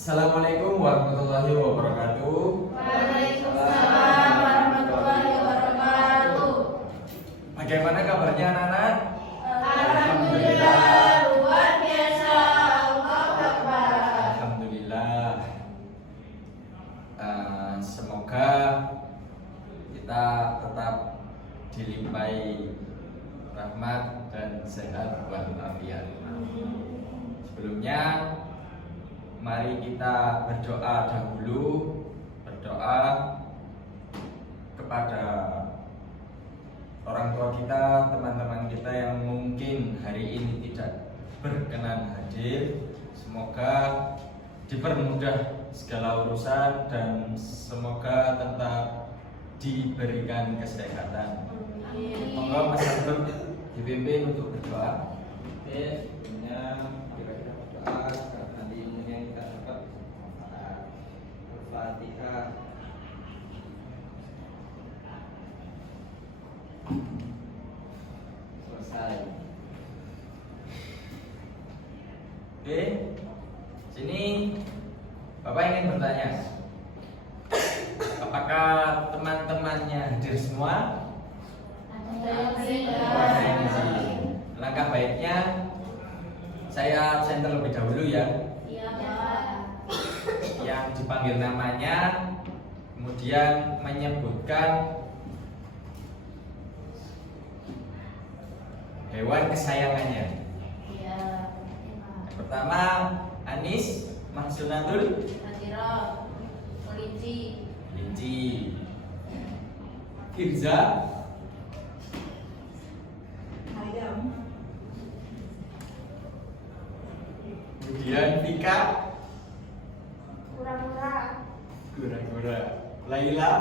Assalamualaikum warahmatullahi wabarakatuh. Waalaikumsalam warahmatullahi wabarakatuh. Bagaimana kabarnya anak-anak? Alhamdulillah luar biasa. Allahu Akbar. Alhamdulillah. Semoga kita tetap dilimpahi rahmat dan sehat walafiat. Sebelumnya, mari kita berdoa dahulu, berdoa kepada orang tua kita, teman-teman kita yang mungkin hari ini tidak berkenan hadir. Semoga dipermudah segala urusan dan semoga tetap diberikan kesehatan. Monggo Mas Abdul dipimpin untuk berdoa. Oke, sebelumnya kita berdoa karena di ilmunya kita dapat bermanfaat. Al-Fatihah. Selesai. Oke, sini Bapak ingin bertanya, apakah teman-temannya hadir semua? Langkah baiknya saya absen terlebih dahulu ya. Iya, Pak. Yang dipanggil namanya, kemudian menyebutkan hewan kesayangannya. Iya. Yang pertama Anis Mahsunatul Nadira, kelinci, Linci, Firza, ayam, kemudian Vika, kura-kura, Gura-gura, Laila,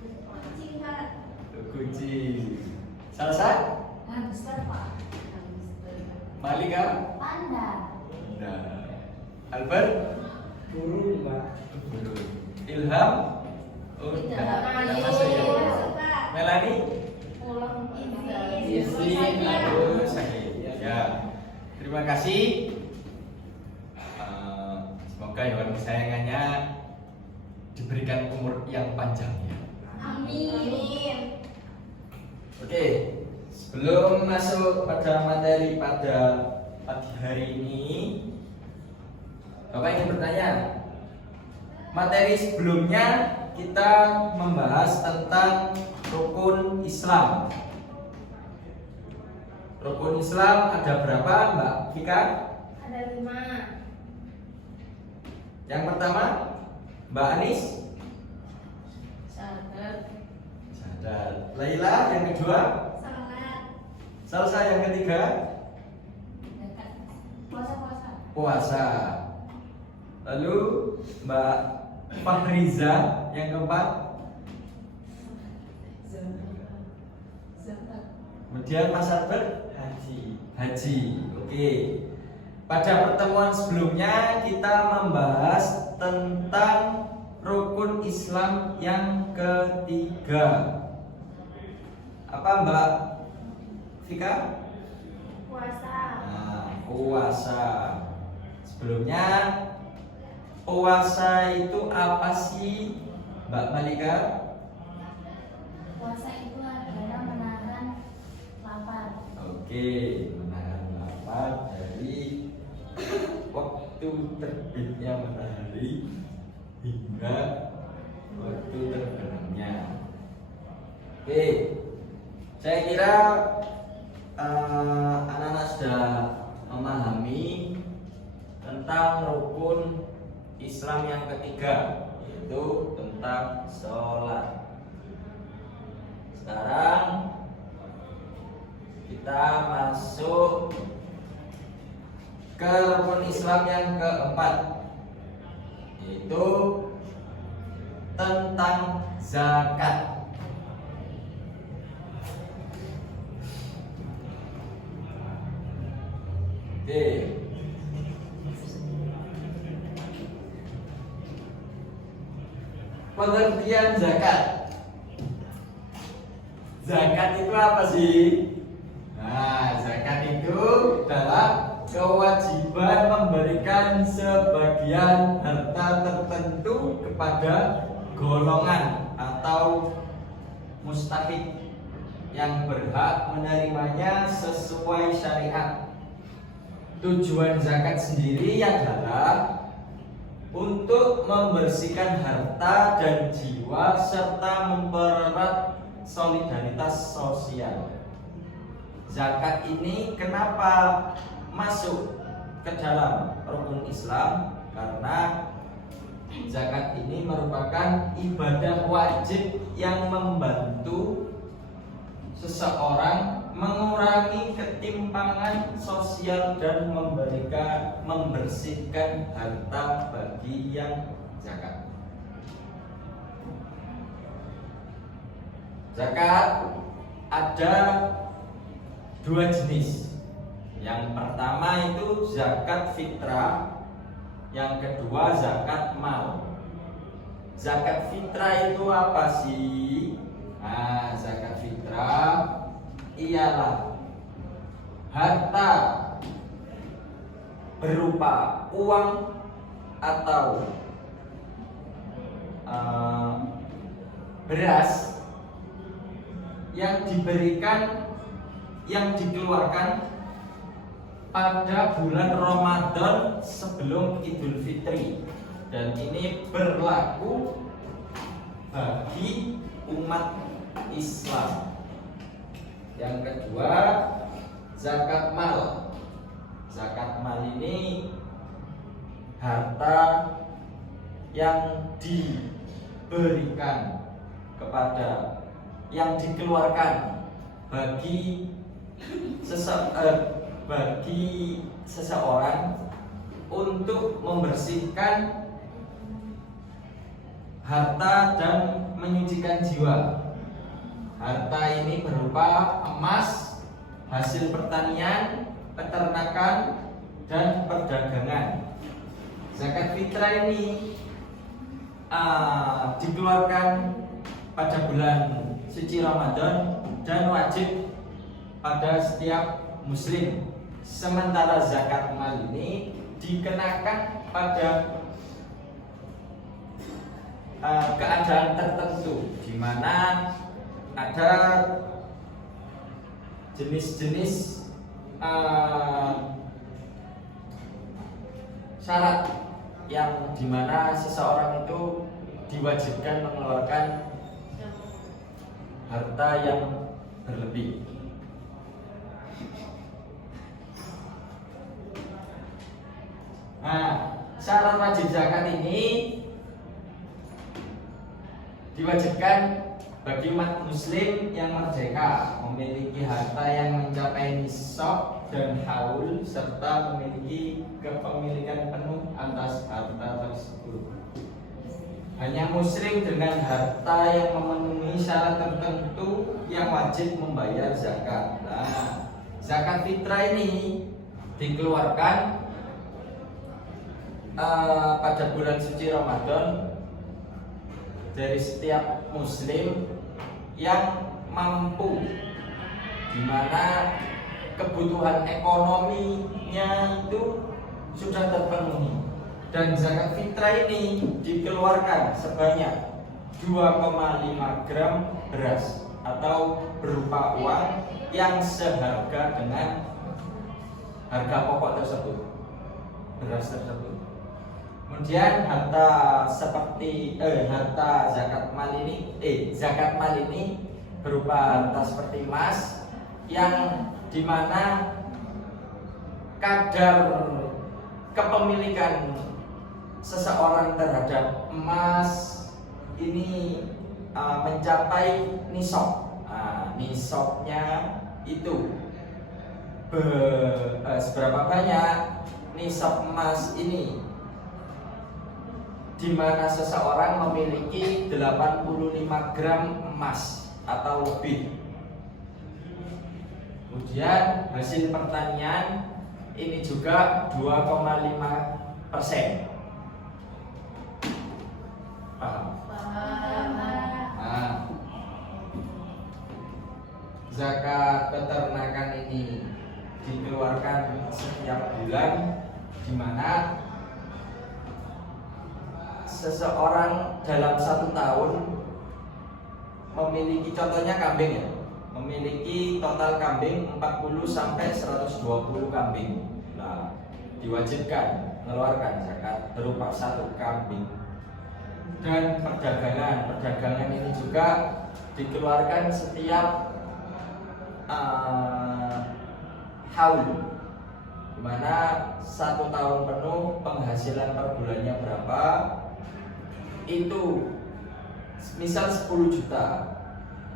kucing, Pak. Kucing, Salsa, Hamster, Pak. Malika, Panda. nah, Albert, Turun, Pak. Burung, Ilham, udah masuk ya. Melani, Pulang Isi, aduh sakit. Ya, terima kasih. Semoga hewan kesayangannya diberikan umur yang panjang ya. Amin. Oke, sebelum masuk pada materi pada pagi hari ini, Bapak ingin bertanya. Materi sebelumnya kita membahas tentang rukun Islam. Rukun Islam ada berapa, Mbak Vika? Ada 5. Yang pertama, Mbak Anis. Sahabat. Sadar. Laila yang kedua. Salat. Salsa yang ketiga. Puasa. Puasa. Lalu Mbak Fahriza yang keempat. Kemudian Mas Albert. Haji. Haji. Oke. Pada pertemuan sebelumnya kita membahas tentang rukun Islam yang ketiga. Apa Mbak Vika? Puasa. Nah, puasa. Sebelumnya puasa itu apa sih, Mbak Malika? Puasa itu adalah menahan lapar. Oke, menahan lapar dari waktu terbitnya matahari hingga waktu terbenamnya. Oke, saya kira anak-anak sudah memahami tentang rukun Islam yang ketiga, yaitu tentang sholat. Sekarang kita masuk ke rukun Islam yang keempat, yaitu tentang zakat. Oke. Pengertian zakat. Zakat itu apa sih? Nah, zakat itu dalam kewajiban memberikan sebagian harta tertentu kepada golongan atau mustahik yang berhak menerimanya sesuai syariat. Tujuan zakat sendiri adalah untuk membersihkan harta dan jiwa serta mempererat solidaritas sosial. Zakat ini kenapa masuk ke dalam rukun Islam? Karena zakat ini merupakan ibadah wajib yang membantu seseorang mengurangi ketimpangan sosial dan membersihkan harta bagi yang zakat. Zakat ada dua jenis. Yang pertama itu zakat fitrah, yang kedua zakat mal. Zakat fitrah itu apa sih? Nah, zakat fitrah ialah harta berupa uang atau beras yang dikeluarkan pada bulan Ramadan sebelum Idul Fitri, dan ini berlaku bagi umat Islam. Yang kedua, zakat mal. Zakat mal ini harta yang diberikan kepada, yang dikeluarkan bagi seseorang untuk membersihkan harta dan menyucikan jiwa. Harta ini berupa emas, hasil pertanian, peternakan, dan perdagangan. Zakat fitrah ini dikeluarkan pada bulan suci Ramadan dan wajib pada setiap muslim. Sementara zakat mal ini dikenakan pada keadaan tertentu, di mana ada jenis-jenis syarat yang dimana seseorang itu diwajibkan mengeluarkan harta yang berlebih. Nah, syarat wajib zakat ini diwajibkan bagi umat muslim yang merdeka, memiliki harta yang mencapai nisab dan haul, serta memiliki kepemilikan penuh atas harta tersebut. Hanya muslim dengan harta yang memenuhi syarat tertentu yang wajib membayar zakat. Nah, zakat fitrah ini dikeluarkan pada bulan suci Ramadan dari setiap muslim yang mampu, di mana kebutuhan ekonominya itu sudah terpenuhi, dan zakat fitrah ini dikeluarkan sebanyak 2,5 gram beras atau berupa uang yang seharga dengan harga pokok tersebut, beras tersebut. Kemudian harta seperti harta zakat mal ini berupa harta seperti emas, yang dimana kadar kepemilikan seseorang terhadap emas ini mencapai nisab. Nisabnya itu seberapa banyak nisab emas ini, di mana seseorang memiliki 85 gram emas atau lebih. Kemudian hasil pertanian ini juga 2,5%. Paham? Nah, zakat peternakan ini dikeluarkan setiap bulan, di mana seseorang dalam 1 tahun memiliki, contohnya kambing ya, memiliki total kambing 40 sampai 120 kambing. Nah, diwajibkan mengeluarkan zakat berupa 1 kambing. Dan perdagangan ini juga dikeluarkan setiap haul, dimana 1 tahun penuh penghasilan per bulannya berapa, itu misal 10 juta,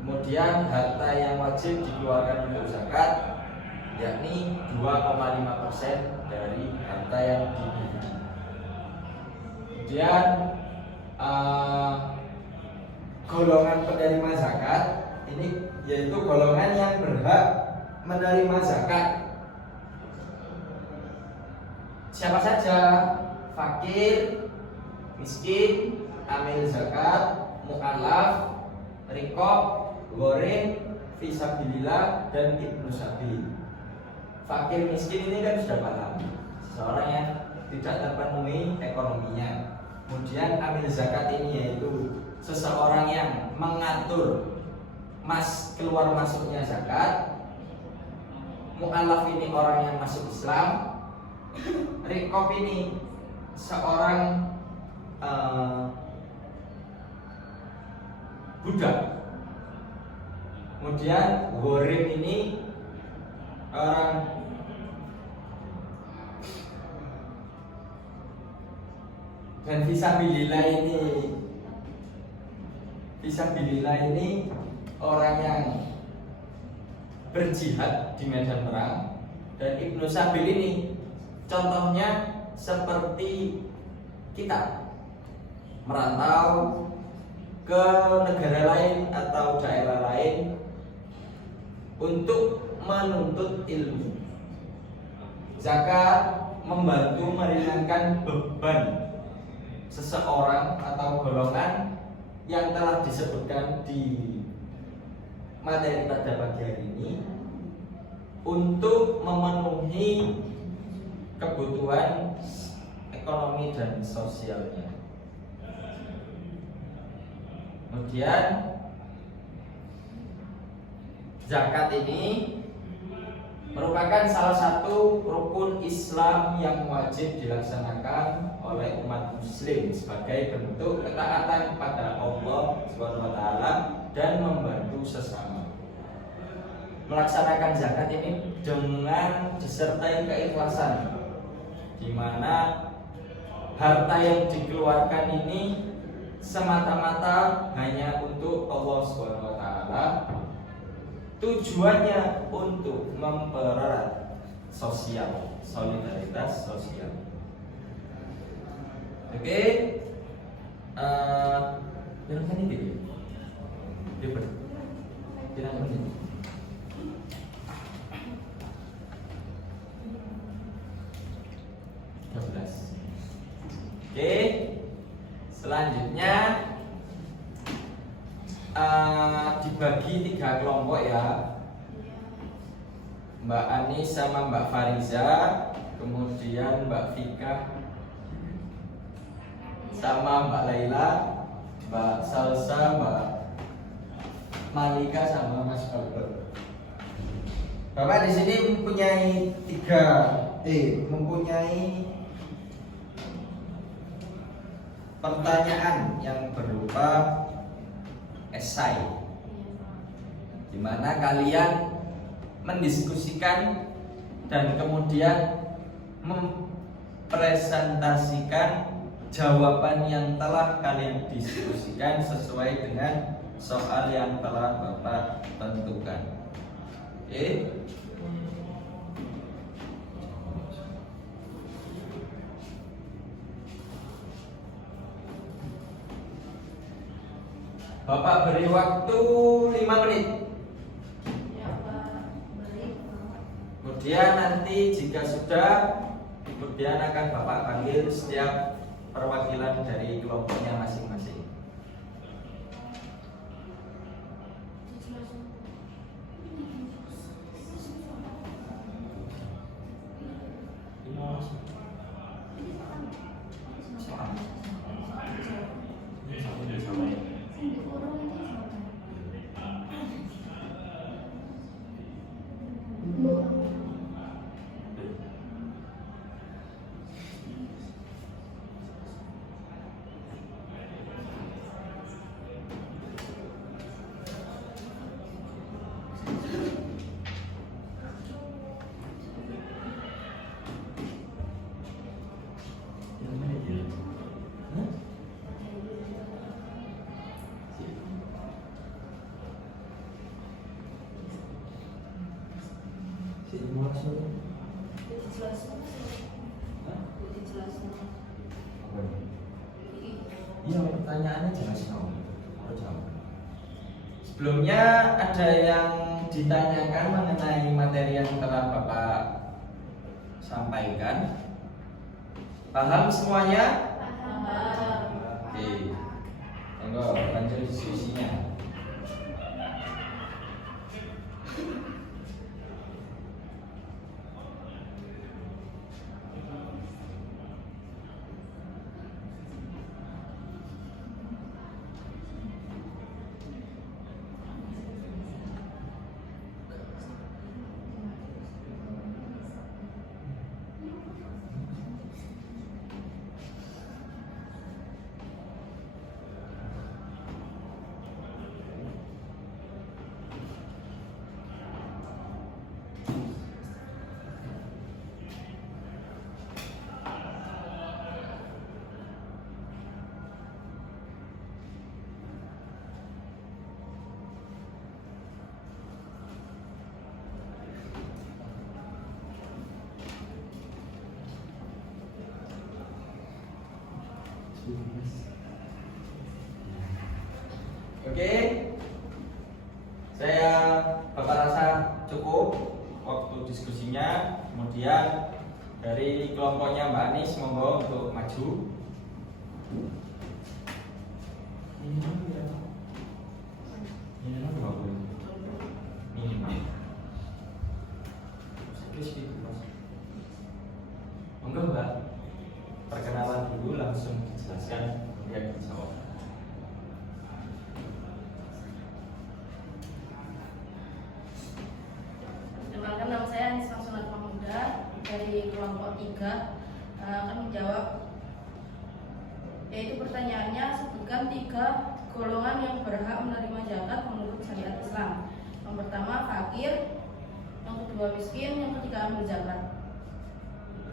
kemudian harta yang wajib dikeluarkan untuk zakat yakni 2,5% dari harta yang dimiliki. Kemudian golongan penerima zakat ini yaitu golongan yang berhak menerima zakat. Siapa saja? Fakir, miskin, amil zakat, mukallaf, riqab, gharim, fisabilillah, dan ibnu sabil. Fakir miskin ini kan sudah paham, seseorang yang tidak terpenuhi ekonominya. Kemudian amil zakat ini yaitu seseorang yang mengatur keluar masuknya zakat. Mu'allaf ini orang yang masuk Islam. Riqab ini seorang budak. Kemudian gharim ini orang dan fisabilillah ini orang yang berjihad di medan perang. Dan ibnu sabil ini contohnya seperti kita merantau ke negara lain atau daerah lain untuk menuntut ilmu. Zakat membantu meringankan beban seseorang atau golongan yang telah disebutkan di materi pada pagi hari ini untuk memenuhi kebutuhan ekonomi dan sosialnya. Kemudian zakat ini merupakan salah satu rukun Islam yang wajib dilaksanakan oleh umat muslim sebagai bentuk ketaatan kepada Allah SWT dan membantu sesama. Melaksanakan zakat ini dengan disertai keikhlasan, di mana harta yang dikeluarkan ini semata-mata hanya untuk Allah SWT. Tujuannya untuk mempererat sosial, solidaritas sosial. Oke, jangan ini dulu. Jangan ini. Oke, selanjutnya dibagi 3 kelompok ya. Mbak Ani sama Mbak Fariza, kemudian Mbak Fika sama Mbak Laila, Mbak Salsa, Mbak Malika sama Mas Albert. Bapak di sini mempunyai pertanyaan yang berupa esai, di mana kalian mendiskusikan dan kemudian mempresentasikan jawaban yang telah kalian diskusikan sesuai dengan soal yang telah Bapak tentukan. Oke. Bapak beri waktu 5 menit. Kemudian nanti jika sudah, kemudian akan Bapak panggil setiap perwakilan dari kelompoknya masing-masing. Iya, pertanyaannya jelas tahu. Sebelumnya ada yang ditanyakan mengenai materi yang telah Bapak sampaikan. Paham semuanya? Oke. Monggo lanjut diskusinya. Oke, Bapak rasa cukup waktu diskusinya. Kemudian dari kelompoknya Mbak Anis, monggo untuk maju. Minimal. Monggo Mbak, perkenalan dulu langsung dijelaskan kemudian dijawab. Perkenalkan, nama saya Anis Samsunat Mahmuda dari kelompok 3 akan menjawab, yaitu pertanyaannya, sebutkan 3 golongan yang berhak menerima zakat menurut syariat Islam. Yang pertama fakir, yang kedua miskin, yang ketiga amil zakat.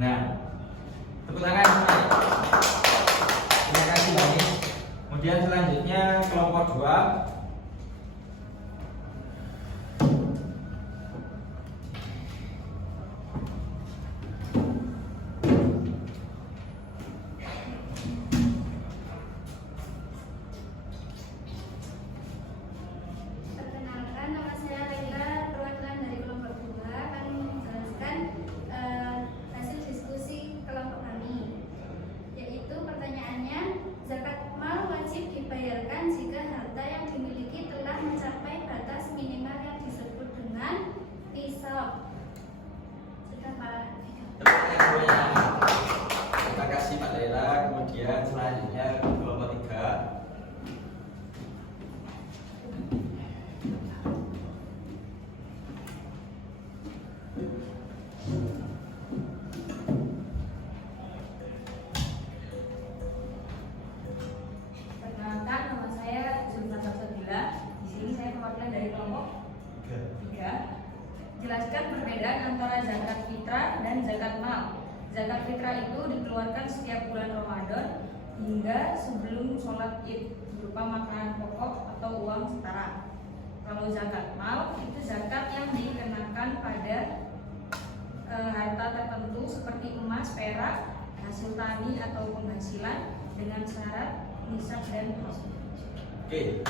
Nah, tepuk tangan. Terima kasih Mbak Anis. Kemudian selanjutnya kelompok 2. Perkenalkan, nama saya Laila, perwakilan dari kelompok 2 akan menjelaskan hasil diskusi kelompok kami. Yaitu pertanyaannya, zakat mal wajib dibayarkan jika harta yang dimiliki telah mencapai batas minimal yang disebut dengan nisab. Sudah Pak? Terima kasih Pak Laila. Kemudian selanjutnya kelompok 3. Perkenalkan, nama saya Zulfa Sabila. Di sini saya perwakilan dari kelompok 3. Jelaskan perbedaan antara zakat fitrah dan zakat mal. Zakat fitrah itu dikeluarkan setiap bulan Ramadan hingga sebelum sholat Id berupa makanan pokok atau uang setara. Kalau zakat mal itu zakat yang dikenakan pada harta tertentu seperti emas, perak, hasil tani atau penghasilan dengan syarat nisab dan hasil. Oke.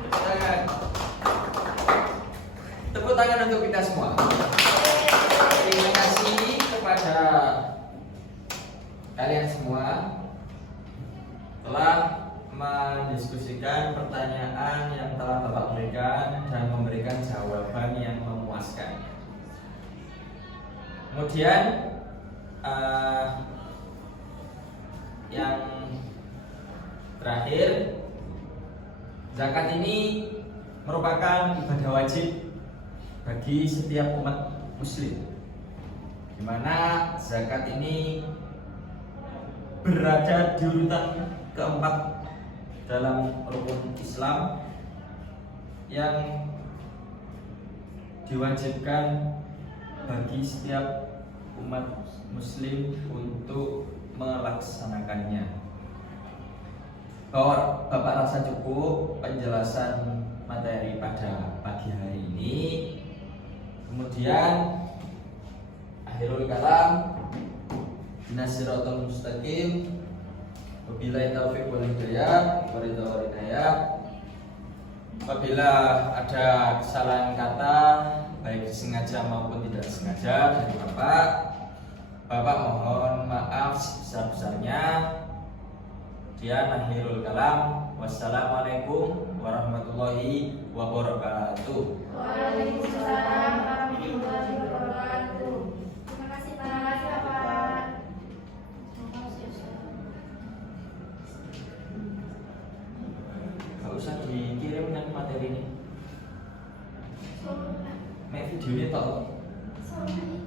Tepuk tangan. Tepuk tangan untuk kita semua. Terima kasih kepada kalian semua telah mendiskusikan pertanyaan yang telah Bapak berikan dan memberikan jawaban yang memuaskan. Kemudian yang terakhir, zakat ini merupakan ibadah wajib bagi setiap umat muslim, di mana zakat ini berada di urutan keempat dalam rukun Islam yang diwajibkan bagi setiap umat muslim untuk melaksanakannya. Bahwa Bapak rasa cukup penjelasan materi pada pagi hari ini. Kemudian akhirul kalam Nasiratul mustaqim. Wabillahi taufiq wal hidayah. Apabila ada kesalahan kata baik disengaja maupun tidak disengaja dari Bapak mohon maaf sebesar-besarnya. Dia akhirul kalam. Wassalamualaikum warahmatullahi wabarakatuh. Waalaikumsalam warahmatullahi wabarakatuh. Terima kasih Pak. Gak usah dikirim yang materi ini. Soalnya Mek videonya tau. soalnya